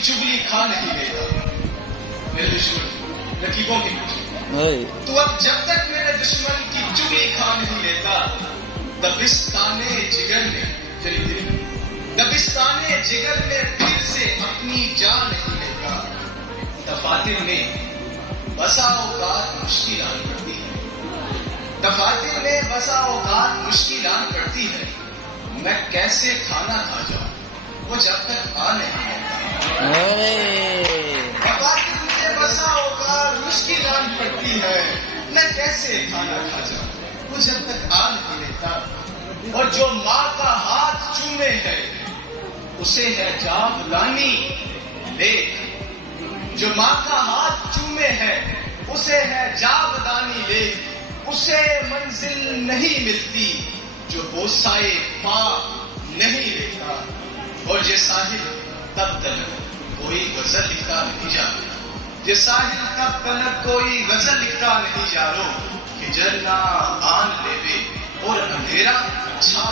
चुगली खा नहीं लेता। मेरे दुश्मन रकीबों के तू अब जब तक मेरे दुश्मन की चुगली खा नहीं लेता, दबिस्ताने जिगर में दबिस्ताने जिगर में फिर से अपनी जान नहीं लेता। दफातर में बसा औकात मुश्किल आन पड़ती है, दफातर में बसा औकात मुश्किल आन पड़ती है। मैं कैसे खाना खा जाऊं वो जब तक आ नहीं लेता। दफातर में बसा औकात मुश्किल आन पड़ती है, मैं कैसे खाना खा जाऊं वो जब तक आ नहीं लेता। और जो माँ का हाथ चूमे है उसे है जावलानी लेख, जो माँ का हाथ चूमे है उसे है जावलानी लेख। उसे मंजिल नहीं मिलती जो बोसाए पा नहीं लेता। और ये साहिल तब तक कोई गजल लिखता नहीं जानो, ये साहिल तब तक कोई गजल लिखता नहीं जानो कि जन्ना आन लेवे और अंधेरा छा